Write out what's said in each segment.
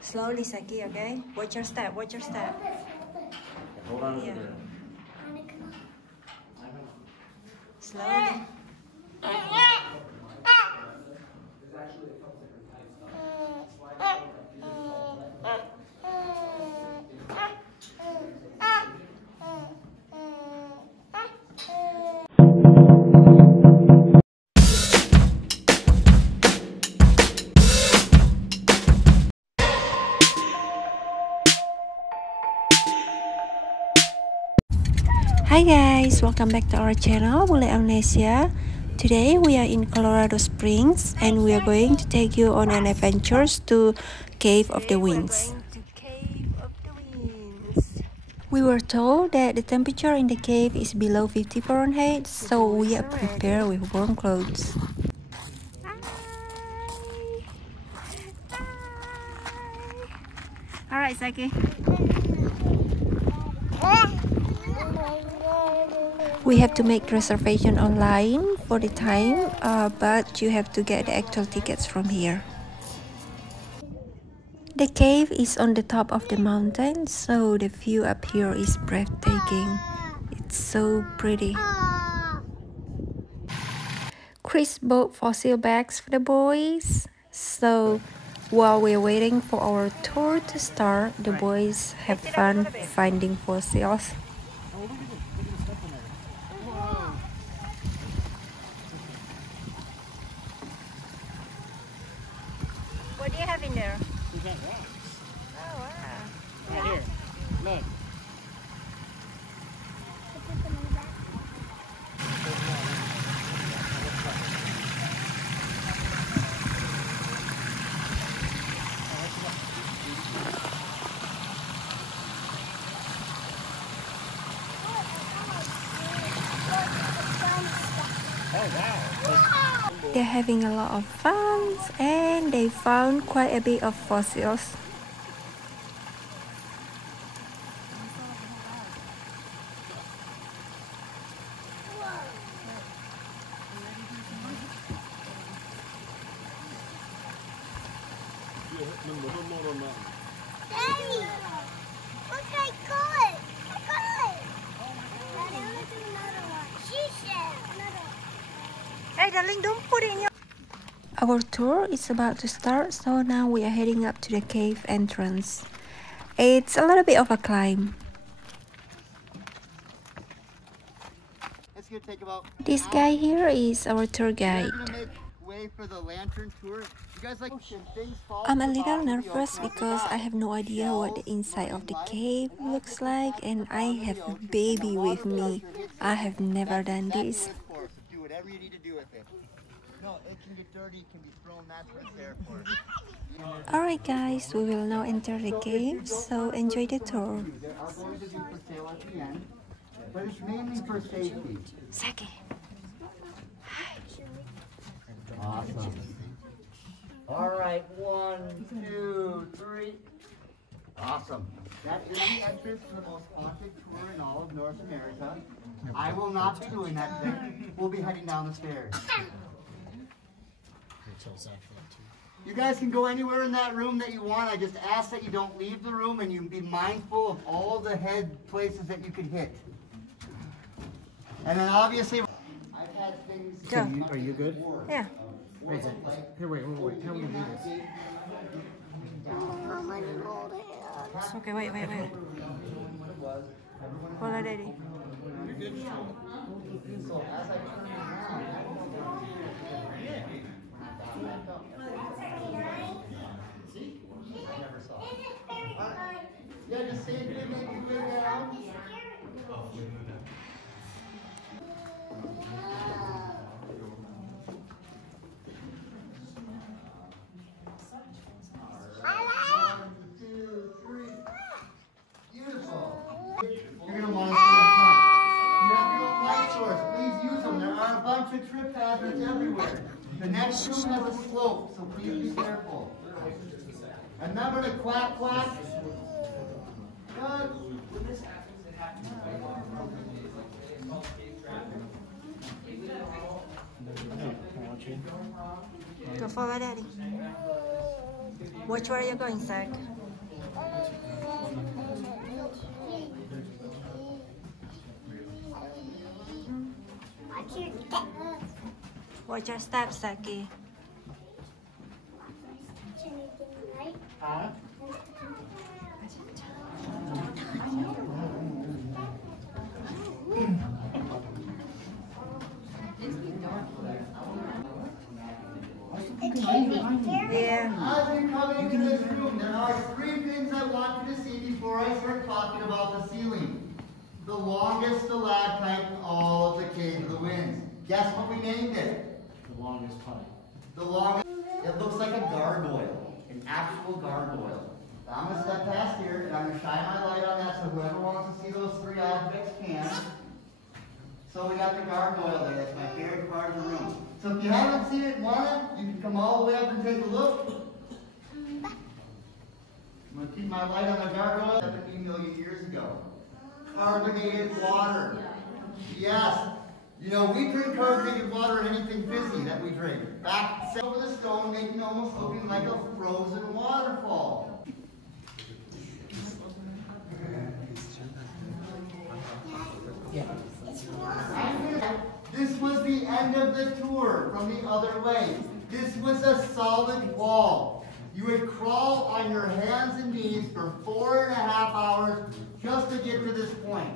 Slowly, Saki, okay? Watch your step, watch your step. Hold on. Yeah. Slowly. Hi guys, welcome back to our channel, Bule Amnesia. Today we are in Colorado Springs and we are going to take you on an adventure to Cave of the Winds. We were told that the temperature in the cave is below 50 Fahrenheit, so we are prepared with warm clothes. Alright, Saki. We have to make reservation online for the time, but you have to get the actual tickets from here. The cave is on the top of the mountain, so the view up here is breathtaking. It's so pretty. Chris bought fossil bags for the boys, so while we're waiting for our tour to start, the boys have fun finding fossils. What do you have in there? We got rocks. Oh, wow. Right here. Look. Oh, wow. They're having a lot of fun and they found quite a bit of fossils. Daddy, look, I got it. I got it. Daddy, I want to do another one. She said another one. Hey, darling, don't put it in your... Our tour is about to start, so now we are heading up to the cave entrance. It's a little bit of a climb. It's gonna take about This guy here is our tour guide. We're gonna make way for the lantern tour. You guys like things fall I'm a to the little bottom, you nervous open up because the I have no idea what the inside of the cave looks like, and I have a baby with me. I have never done this. Do whatever you need to do with it. No, it can get dirty, it can be thrown, that's what it's there for. Alright guys, we will now enter the cave, so enjoy the tour. There are going to be for sale at the end, but it's mainly for safety. Saki. Awesome. All right, 1, 2, 3. Awesome. That is the entrance to the most haunted tour in all of North America. I will not be doing that today. We'll be heading down the stairs. You guys can go anywhere in that room that you want. I just ask that you don't leave the room and you be mindful of all the head places that you could hit. And then obviously, I've had things... Go. Are you good? Yeah. Wait, here, wait. How do we do this? Mama, you hold it. Okay, wait. Hold it, Daddy. Yeah, just safely make your way down. You're going to want to stay in front. You have your own light source. Please use them. There are a bunch of trip hazards everywhere. The next room has a slope, so please be careful. Remember to quack, quack. Good. Go follow Daddy. Which way are you going, Zach? Watch your steps, Zaki. Huh? Yeah. As we come into this room, there are three things I want you to see before I start talking about the ceiling. The longest stalactite in all of the Cave of the Winds. Guess what we named it? The longest pipe. The longest. It looks like a gargoyle, an actual gargoyle. Now I'm going to step past here and I'm going to shine my light on that so whoever wants to see those three objects can. So we got the gargoyle there. That's my favorite part of the room. So if you haven't seen it and want it, you can come all the way up and take a look. I'm going to keep my light on the gargoyle. 17 million years ago. Carbonated water. Yes. You know, we drink carbonated water in anything fizzy that we drink. Back over the stone, making almost looking like a frozen waterfall. This was the end of the tour from the other way. This was a solid wall. You would crawl on your hands and knees for 4.5 hours just to get to this point.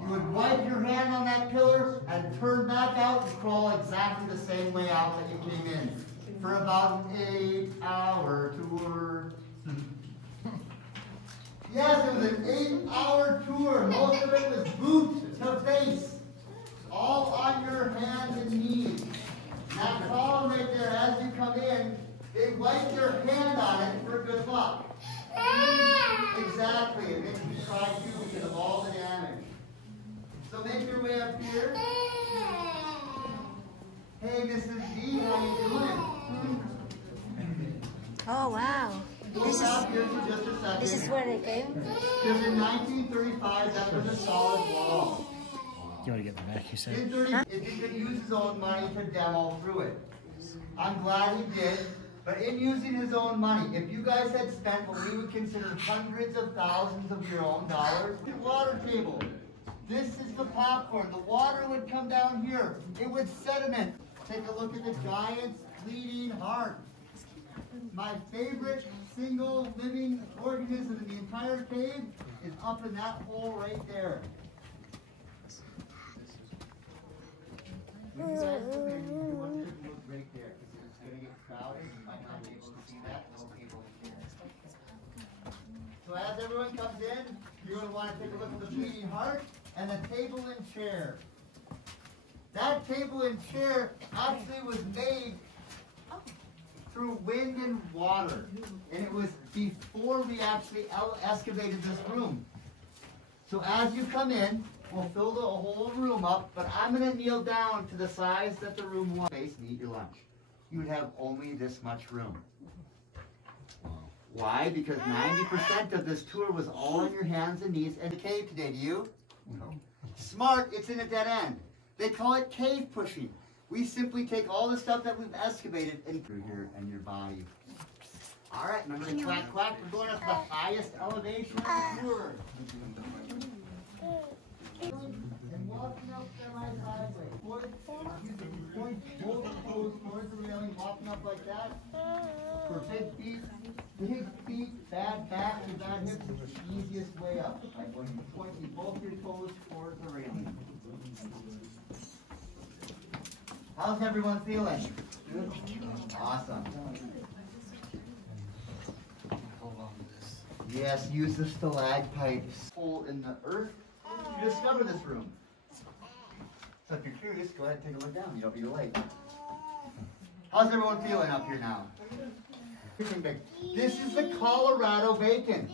You would wipe your hand on that pillar and turn back out and crawl exactly the same way out that you came in for about an 8-hour tour. Yes, it was an 8-hour tour. Most of it was boot to face. All on your hands and knees. That column right there, as you come in, they wipe your hand on it for good luck. Exactly. It makes you cry too because of all the damage. So make your way up here. Hey, Mrs. D, how you doing? Oh, wow. This This is where they came? Because in 1935, that was a solid wall. You want to get the back, you said? In 30, if he could use his own money to demo through it. I'm glad he did. But in using his own money, if you guys had spent what we would consider hundreds of thousands of your own dollars, the water table. This is the popcorn. The water would come down here. It would sediment. Take a look at the giant's bleeding heart. My favorite single living organism in the entire cave is up in that hole right there. When you guys come in, you want to look right there because it's going to get crowded. You might not be able to see that. No table here. So as everyone comes in, you're going to want to take a look at the bleeding heart and the table and chair. That table and chair actually was made through wind and water. And it was before we actually excavated this room. So as you come in, we'll fill the whole room up, but I'm going to kneel down to the size that the room wants. Space and eat your lunch. You would have only this much room. Why? Because 90% of this tour was all on your hands and knees in the cave today. Do you? No. Smart, it's in a dead end. They call it cave pushing. We simply take all the stuff that we've excavated and through here and your body. All right, remember the quack quack? We're going up to the highest elevation of the tour. And walking up semi-sideways. Point both toes towards the railing, walking up like that. For big feet, bad back, and bad hips is the easiest way up. By pointing both your toes towards the railing. How's everyone feeling? Good? Awesome. Yes, use the stalagmites. Hole in the earth. You discover this room. So if you're curious, go ahead and take a look down. You don't need a light. How's everyone feeling up here now? This is the Colorado bacon.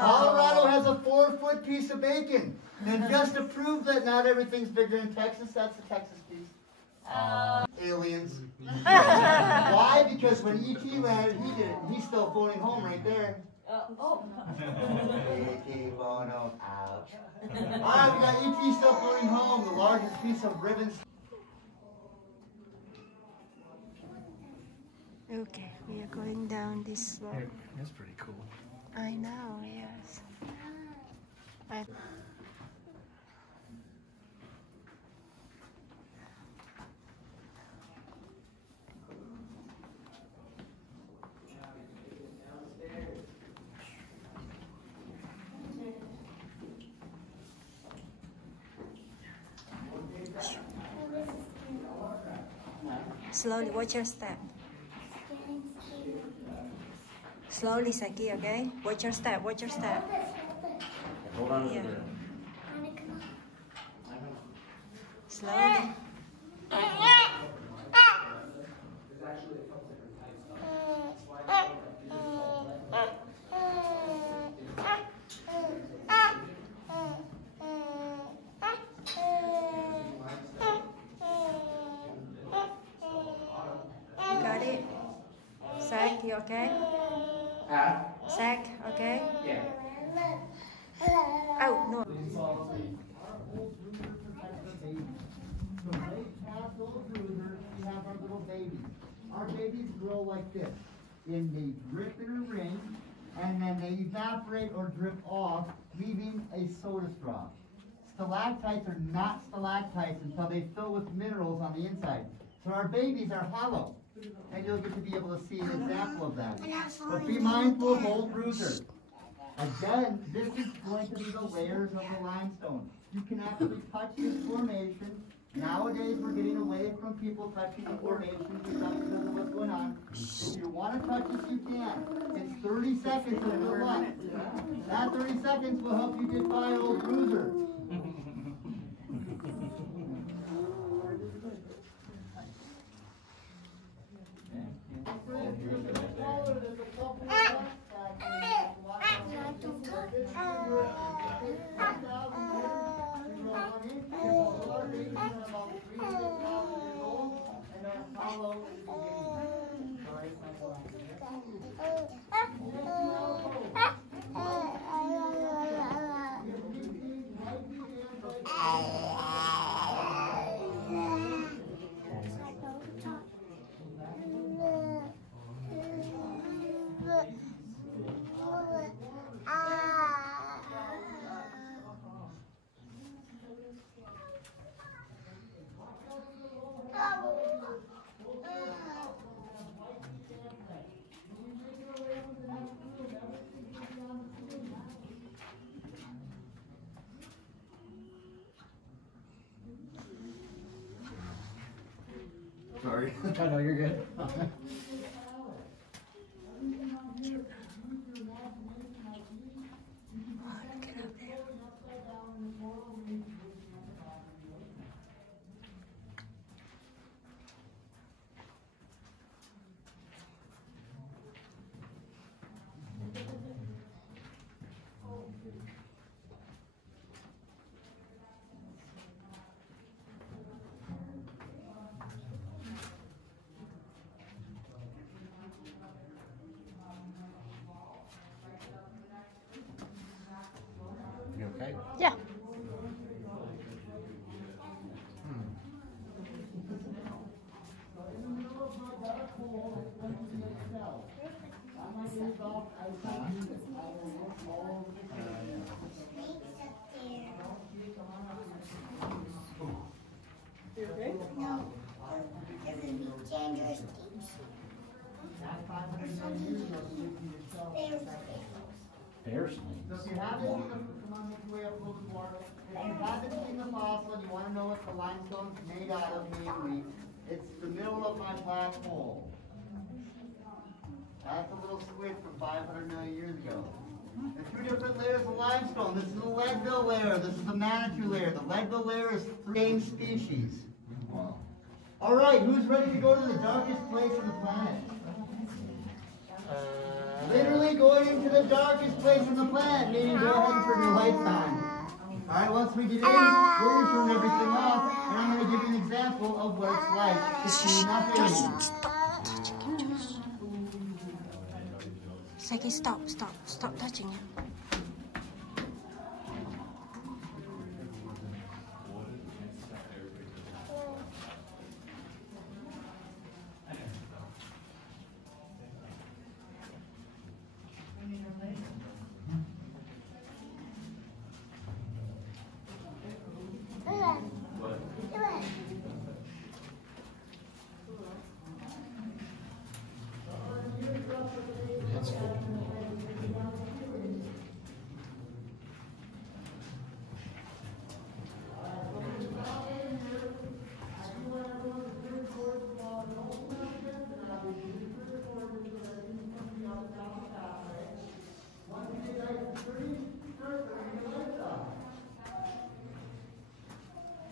Colorado has a 4-foot piece of bacon. And just to prove that not everything's bigger in Texas, that's the Texas piece. Aliens. Why? Because when E.T. landed, he did it. He's still floating home right there. E.T. Bono, ouch. Alright, we got E.T. still floating home, the largest piece of ribbon. Okay, we are going down this slope. That's pretty cool. I know, yes. I slowly, watch your step. Slowly, Saki, okay? Watch your step, watch your step. Hold on to Yeah. the ground. Slowly. Got it? Zach, you okay? Zach, okay? Oh, no. So they pass those bruisers, we have our little babies. Our babies grow like this. And they drip in a ring, and then they evaporate or drip off, leaving a soda straw. Stalactites are not stalactites until they fill with minerals on the inside. So our babies are hollow. And you'll get to be able to see an example of that. But be mindful of old bruisers. Again, this is going to be the layers of the limestone. You can actually touch this formation. Nowadays, we're getting away from people touching the formations because of what's going on. If you want to touch this, you can. It's 30 seconds of good luck. That 30 seconds will help you get by old bruisers. Sorry. I know, you're good. You okay? Yeah. No, they're going to be dangerous things. Bear So slings. if you haven't seen the, come on, make your way up a little bit more. If you haven't seen the fossil and you want to know what the limestone's made out of mainly, it's the middle of my black hole. That's a little squid from 500 million years ago. There's two different layers of limestone. This is the Leadville layer. This is the Manitou layer. The Leadville layer is three species. All right, who's ready to go to the darkest place on the planet? Literally going into the darkest place on the planet, meaning go ahead for your lifetime. All right, once we get in, we're going to turn everything off, and I'm going to give you an example of what it's like to see nothing. Saki, stop touching it. That's cool.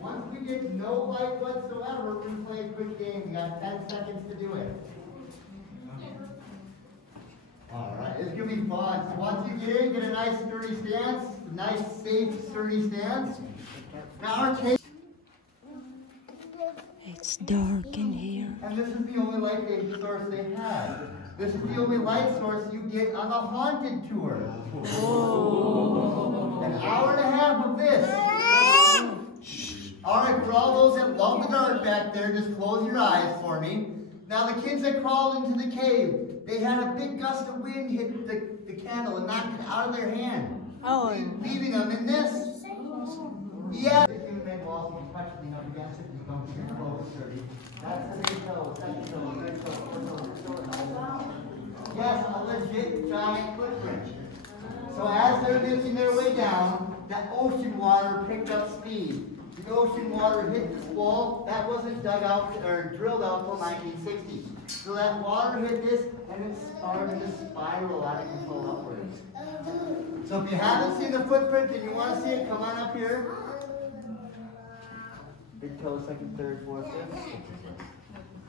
Once we get no light whatsoever, we play a quick game. We got 10 seconds to do it. All right, it's gonna be fun. So once you get in, get a nice sturdy stance, nice safe sturdy stance. Now our case. It's dark in here. And this is the only light source they have. This is the only light source you get on a haunted tour. Oh. An hour and a half of this. All right, for all those that love the dark back there, just close your eyes for me. Now the kids that crawled into the cave, they had a big gust of wind hit the candle and knocked it out of their hand. Oh. Leaving them in this. Yeah. The human man will also be touching up against it. You don't get close, sturdy. That's the big toe, second toe, third toe, fourth toe. Yes, a legit giant footprint. So as they're dipping their way down, that ocean water picked up speed. The ocean water hit this wall. That wasn't dug out or drilled out until 1960. So that water hit this and it started to spiral out of control upwards. So if you haven't seen the footprint and you want to see it, come on up here. Big toe, second, third, fourth, fifth.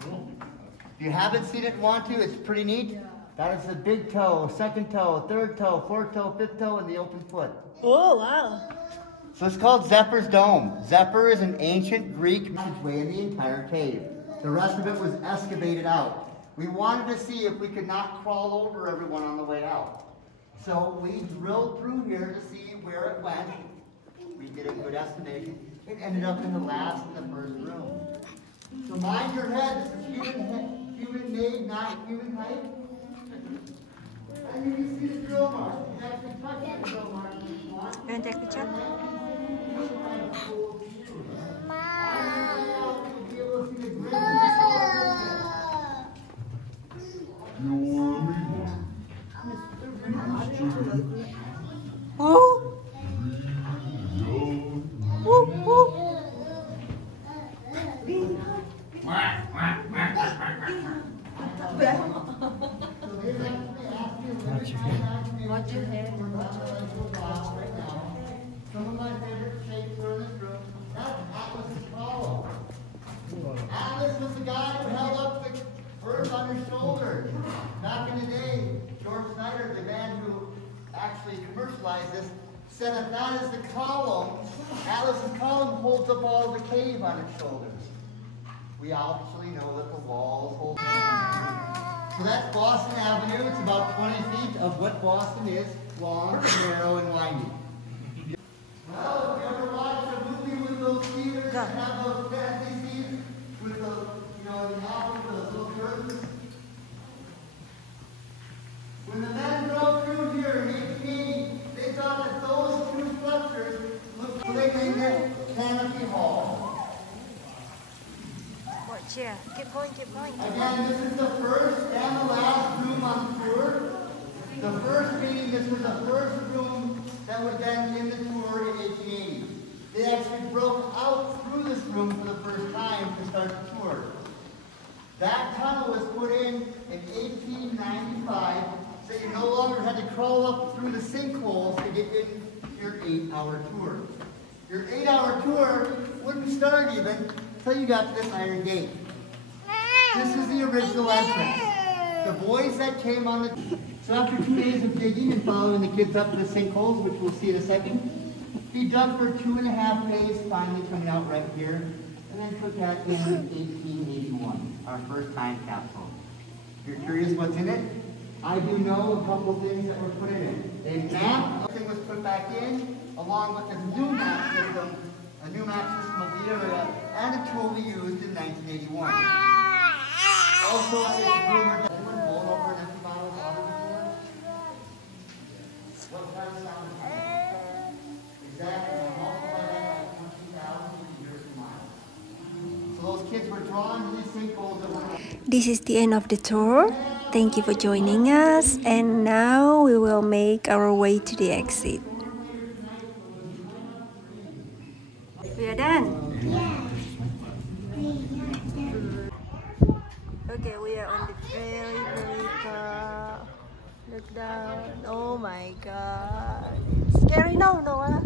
If you haven't seen it and want to, it's pretty neat. That is the big toe, second toe, third toe, fourth toe, fifth toe, and the open foot. Oh, wow. So it's called Zephyr's Dome. Zephyr is an ancient Greek passageway in the entire cave. The rest of it was excavated out. We wanted to see if we could not crawl over everyone on the way out. So we drilled through here to see where it went. We did a good estimation. It ended up in the last and the first room. So mind your head, this is human made, not human height. And you can see the drill mark. You can actually touch the drill mark if you want. And take the picture. Oh! Whoop, whoop. Watch your head. Some of my favorite shapes are in this room. That's Atlas's column. Atlas was the guy who held up the earth on his shoulders. Back in the day, George Snyder, the man who actually commercialized this, said that that is the column. Atlas's column holds up all the cave on its shoulders. We obviously know that the walls hold. So that's Boston Avenue. It's about 20 feet of what Boston is, long, narrow, and winding. Well, if you ever watched a movie with those theaters that have those fancy seats with the, the top of the little curtains? When the men drove through here in 1880, they thought that those two structures looked like they made Canopy Hall. Watch here. Keep going, keep going. Again, this is the first and the last room on the tour. The first meeting, this was the first room that was then in the tour in 1880. They actually broke out through this room for the first time to start the tour. That tunnel was put in 1895, so you no longer had to crawl up through the sinkholes to get in your 8-hour tour. Your 8-hour tour wouldn't start even until you got to this iron gate. This is the original entrance. The boys that came on the... So after 2 days of digging and following the kids up to the sinkholes, which we'll see in a second, he dug for 2.5 days, finally coming out right here, and then put that in 1881, our first time capsule. If you're curious what's in it, I do know a couple things that were put in it. A map, everything was put back in, along with a new map system of the area, and a tool we used in 1981. Also, it's rumored that anyone blown over an empty bottle of water before? What kind of sound is that? Exactly. Multiply that by 20,000 years and miles. So those kids were drawn to these sinkholes that were... This is the end of the tour. Thank you for joining us, and now we will make our way to the exit. We are done. Okay, we are on the very top. Look down. Oh my god. It's scary now, Noah.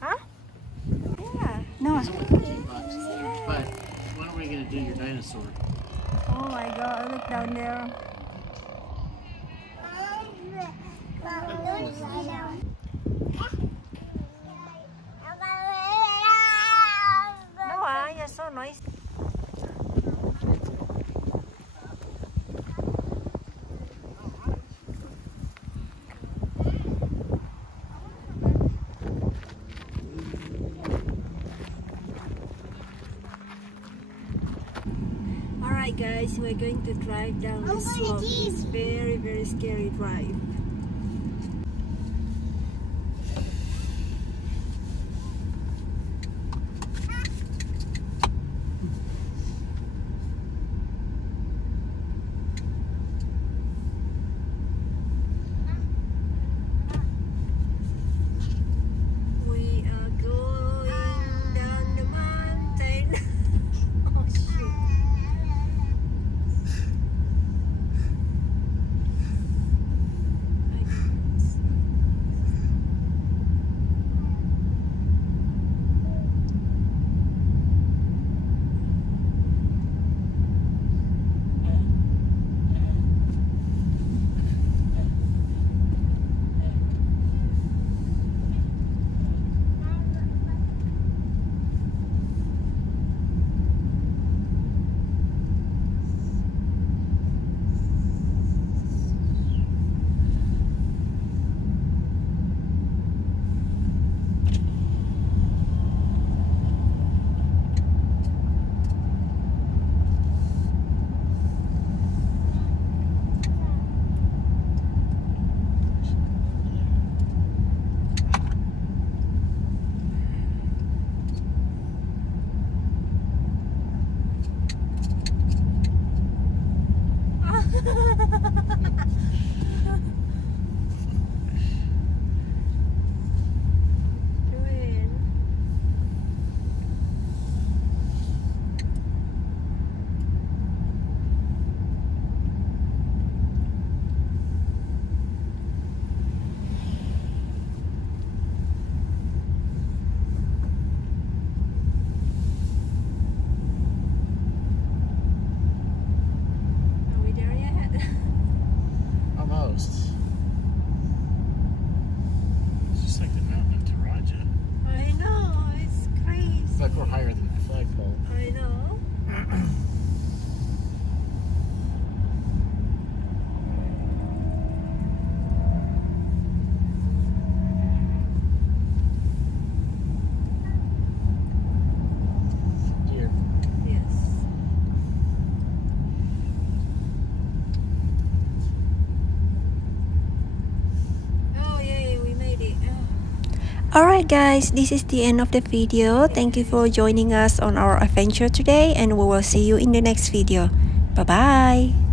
Huh? Yeah. Noah. But when are we going to do your dinosaur? Oh my god, look down there. Noah, you're so noisy. Alright guys, we're going to drive down the slope. It's very scary drive. We are going down the mountain. Oh shoot. It's just like the mountain of Taraja. I know, it's crazy. It's like we're higher than the flagpole. I know. Here. Yes. Oh yay, we made it. Alright guys, this is the end of the video. Thank you for joining us on our adventure today, and we will see you in the next video. Bye bye.